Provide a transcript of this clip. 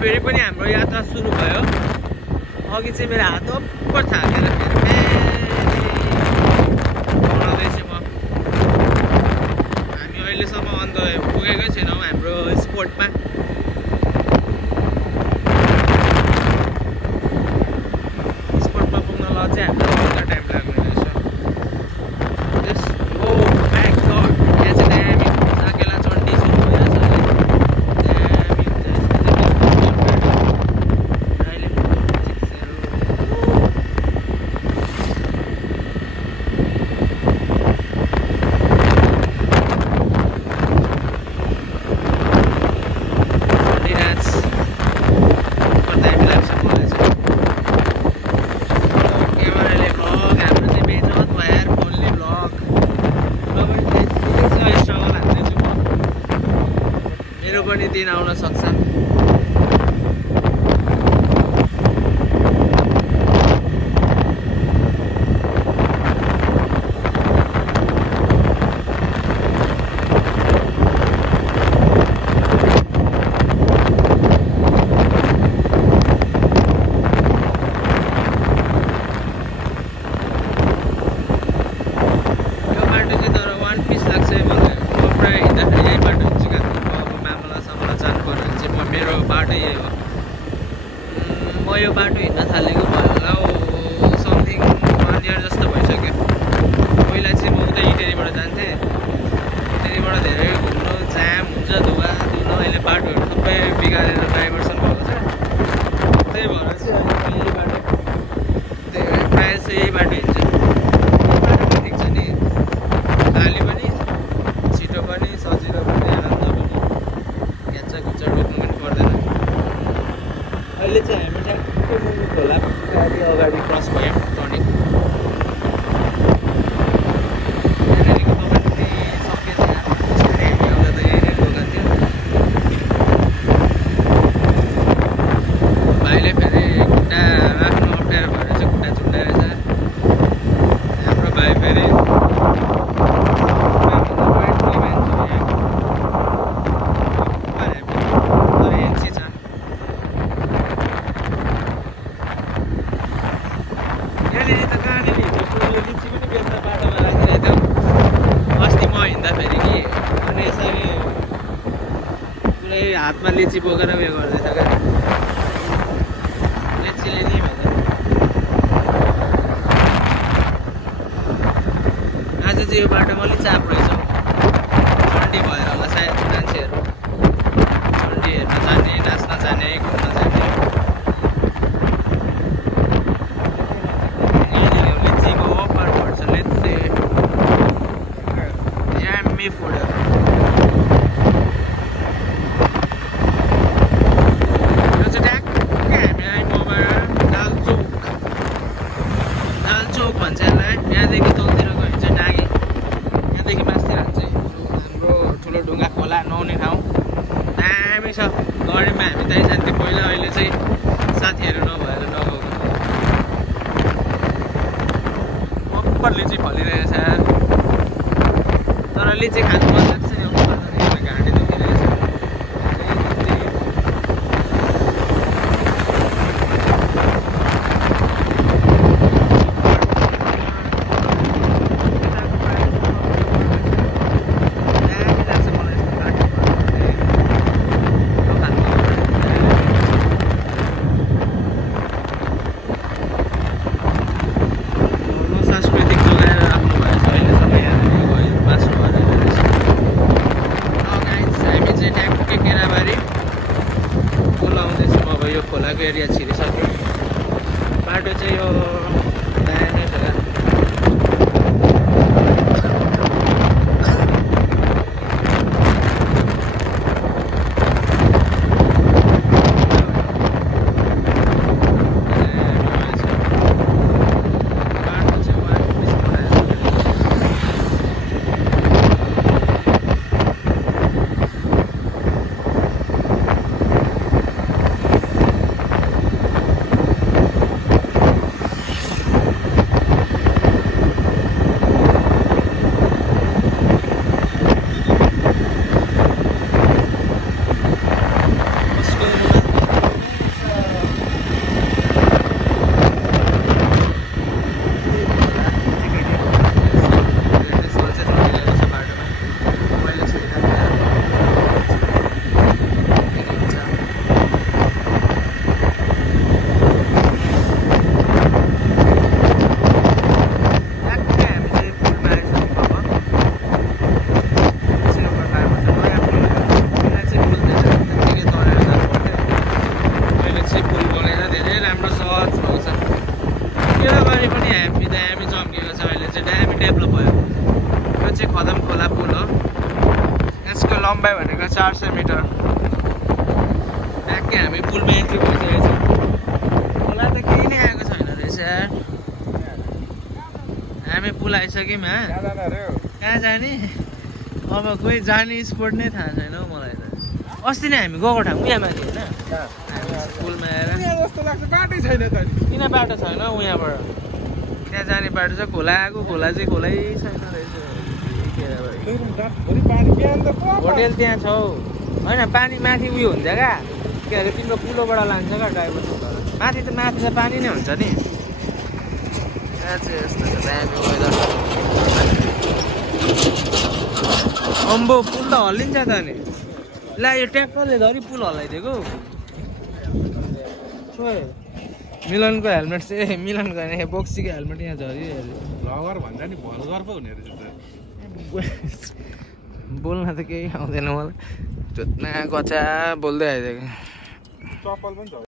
फेरि पनि हाम्रो यात्रा सुरु भयो। अघि चाहिँ मेरो हात उपर थाकेर बनाउँदैछु म। हामी अहिलेसम्म अन्त पुगेकै छैनौँ हाम्रो स्पोर्टमा। स्पोर्टमा पुग्नलाई चाहिँ हाम्रो अलिक टाइम लाग्ने रहेछ। पनि दिन आउन सक्छ। यो बाटो हिँड्न थालेको भयो समथिङ 1 इयर जस्तो भइसक्यो। पहिला चाहिँ म उतै इटेरीबाट जान्थेँ। इटेरीबाट धेरै घुम्नु जाम हुन्छ, धुवा धुन। अहिले बाटोहरू सबै बिगारेर डाइभर्सन भएको छ। त्यही भएर चाहिँ यही बाटो प्रायः चाहिँ यही बाटो हिँड्छ। बाटो पनि ठिक छ नि, गाली पनि छिटो पनि सजिलो पनि आनन्द पनि, घ्याचा घुच्चा रोक्नु पनि पर्दैन। अहिले चाहिँ हामी खोला अगाडि क्रस भयौँ टर्निङ। यहाँनिरको दोकान पनि सकिएछ। हामी आउँदा त यहाँनिर दोकान थियो। भाइले फेरि खुट्टा राख्नु अप्ठ्यारो भएर चाहिँ खुट्टा चुट्टाएछ। हाम्रो भाइ फेरि हातमा लिची बोकेर उयो गर्दैछ क्या। लिचीले नि भन्छ। आज चाहिँ यो बाटोमा अलिक चाप रहेछ। चण्डी भएर होला सायद मान्छेहरू चण्डी हेर्न जाने, नाच्न जाने, घुम्न जाने। यहाँनिर लिचीको अफर पर्छ। लिची यम्मी फुडहरू। यहाँदेखि तलतिर गयो भने चाहिँ डाँगी, यहाँदेखि मासतिर चाहिँ हाम्रो ठुलो ढुङ्गा खोला नुहाउने ठाउँ दामी छ। गढीमा हामी त्यहीँ जान्थ्यौँ पहिला। अहिले चाहिँ साथीहरू नभएर नगएको। मप्पर लिची फलिरहेछ। तर लिची खानु मन लाग्छ नि, घाँटी दुखिरहेछ। खोलाको एरिया छिरिसक्यो। बाटो चाहिँ यो दायाँ छ। हामी पुलमा एन्ट्री भइसकेको छ खोला त केही नै आएको छैन रहेछ हामी पुल आइसक्यौँ कहाँ जाने अब कोही जाने स्पोट नै थाहा छैन हौ मलाई त अस्ति नै हामी गएको ठाउँ उहाँ माथि होइन पुलमा आएर बाटै छैन त किन बाटो छैन उहाँबाट त्यहाँ जाने बाटो छ खोला आएको खोला चाहिँ खोलै छैन रहेछ होटेल त्यहाँ छ हौ होइन पानी माथि उयो हुन्छ क्या के अरे तिम्रो कुलोबाट लान्छ क्या ड्राइभर माथि त पानी नै हुन्छ नि यस्तो छ दामी वेदर अम्बो पुल त हल्लिन्छ त नि ला यो ट्र्याक्टरले धरि पुल हल्लाइदिएको छोए मिलनको हेलमेट चाहिँ मिलनको होइन बोक्सीको हेलमेट यहाँ झरिहाल्यो भ्लगर भन्दा नि भलगर पो हुने रहेछ बोल्न त केही आउँदैन मलाई जोत्ना गचा बोल्दै आइदिएको चप्पल पनि छ